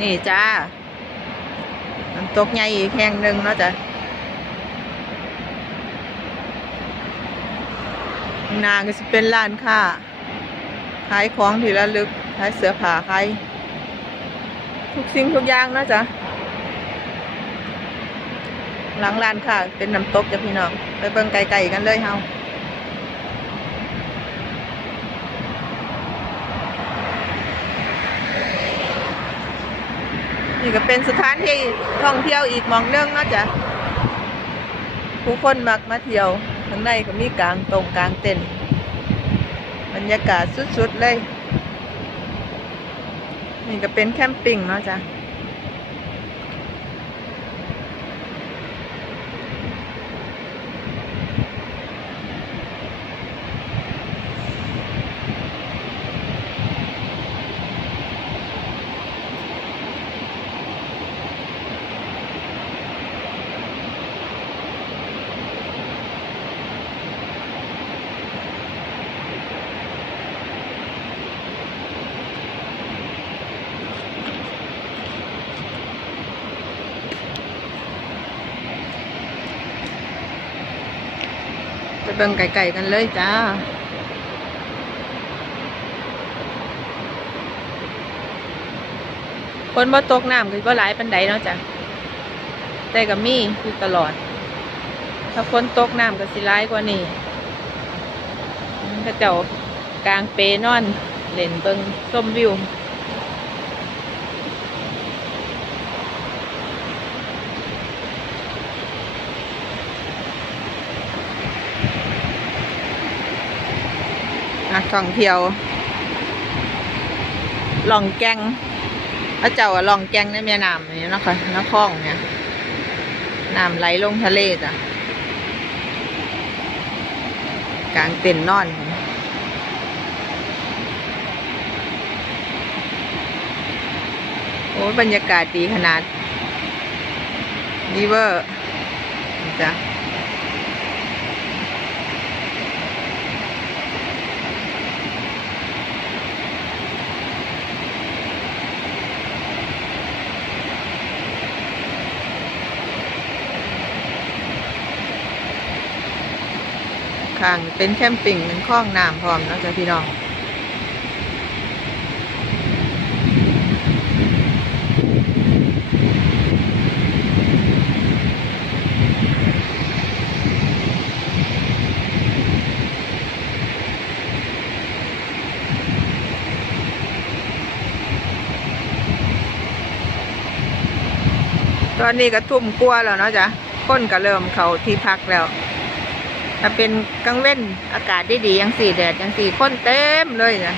นี่จ้าน้ำตกใหญ่อีกแห่งหนึ่งเนาะจ้ะข้างก็จะเป็นร้านค้าขายของที่ระลึกขายเสื้อผ้าขายทุกสิ่งทุกอย่างเนาะจ้ะหลังร้านค่ะ เป็นน้ำตกจ้ะพี่น้อง ไปเบิ่งไกลๆกันเลยเฮา นี่ก็เป็นสถานที่ท่องเที่ยวอีกมองหนึงนาะจ้ะผู้คนมักมาเที่ยวข้างในก็มีกลางตรงกลางเต็นบรรยากาศสุดๆเลย นี่ก็เป็นแคมปิ้งเนาะจ้ะ เบิ่งไก่ๆกันเลยจ้าคนบ่ตกน้ำก็บ่หลายปันใดเนาะจ้ะแต่ก็มีอยู่ตลอด ถ้าคนตกน้ำก็สิร้ายกว่านี้เขาเจ้ากลางเปนอนเล่นเบิงชมวิว ท่องเที่ยวลองแกงพระเจ้าลองแกงในแม่น้ำนี่นะคะนคลองเนี่ยน้ำไหลลงทะเลจ้ะกลางเต็นนอนโอ้บรรยากาศดีขนาดดีเวอร์จ้ะ ข้างเป็นแคมปิ้งเป็นคลองน้ำพร้อมนะจ้ะพี่น้องตอนนี้ก็ทุ่มกลัวแล้วเนาะจ้ะคนก็เริ่มเข้าที่พักแล้ว ถ้าเป็นกลางเว้นอากาศดีๆยังสีแดดยังสีคนเต็มเลยนะ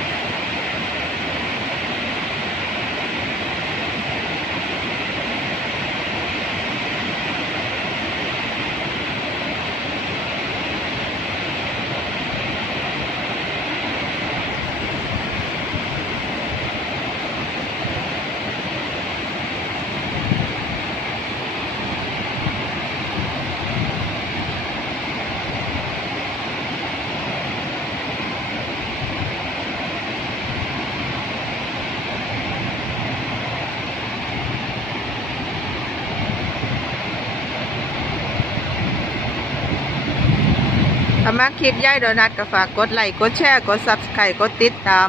ามาคลิปย่ายโดนัทก็ฝากกดไลค์กดแชร์กดซับสไครต์กดติดตาม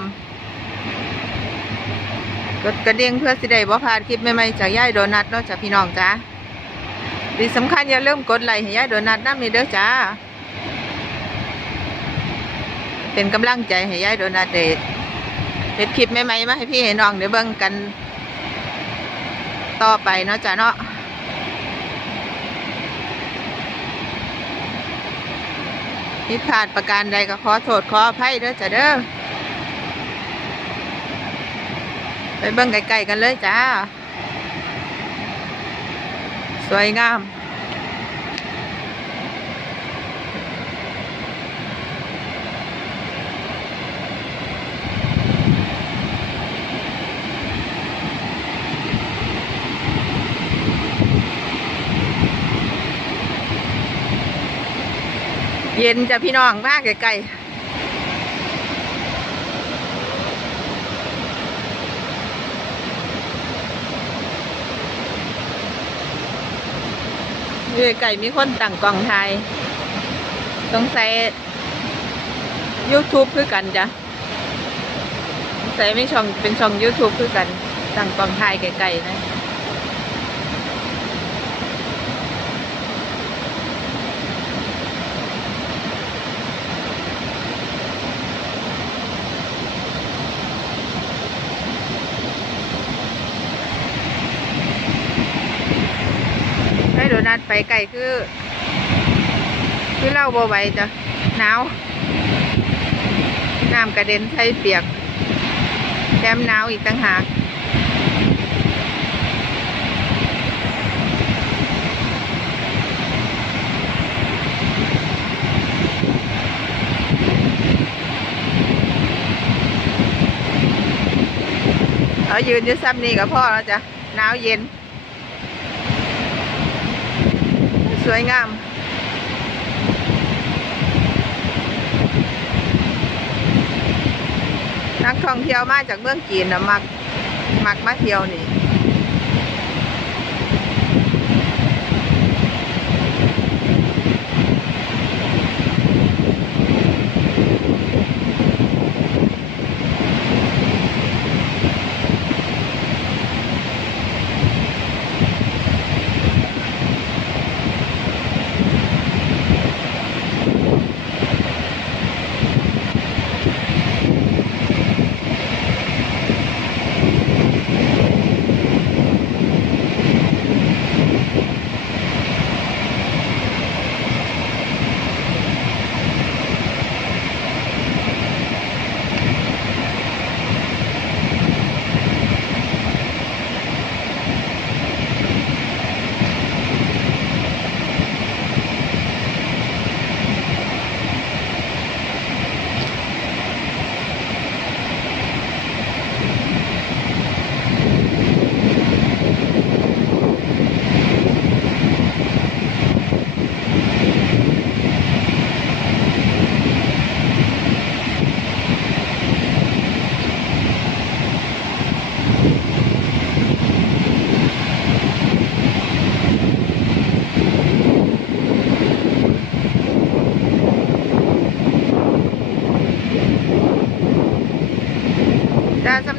กดกระดิ่งเพื่อสิได้บ่พลาดคลิปใหม่ๆจากย่ายโดนัทเนาะจ้ะพี่น้องจ้าที่สำคัญอย่าลืมกดไลค์ให้ย่ายโดนัทน้ำนี่เด้อจ้า เป็นกำลังใจให้ย่ายโดนัทเดชเฮ็ดคลิปใหม่ๆมาให้พี่ให้น้องเดี๋ยวเบิ่งกัน ต่อไปเนาะจ้ะเนาะ ผิดพลาดประการใดก็ขอโทษขออภัยเด้อจ้ะเด้อไปเบิ่งไกลๆกันเลยจ้า สวยงาม เย็นจะพี่น้องมากไกลเรือไก่มีคนต่างกลองไทยต้องใส่ย YouTube คือกันจ้ะสงสัไม่ช่องเป็นช่อง YouTube คือกันต่างกลองไทยไก่ๆนะ ให้โดนัทไปไก่คือ คือเล่าบ่ไหวจ้ะหนาวน้ำกระเด็นใส่เปียกแถมหนาวอีกต่างหากเอายืนยู่ซ้ำนี่กับพ่อแล้วจ้ะหนาวเย็น สวยงาม นักท่องเที่ยวมาจากเมืองจีนนะมัก มักมาเที่ยวนี่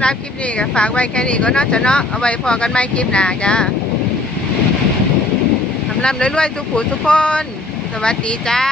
หรับคลิปนี้ก็ฝากไว้แค่นี้ก็น่าจะเนาะเอาไว้พอกันไหมคลิปหน้าจ้าทำลำรวยๆทุกผู้ทุกคน สวัสดีจ้า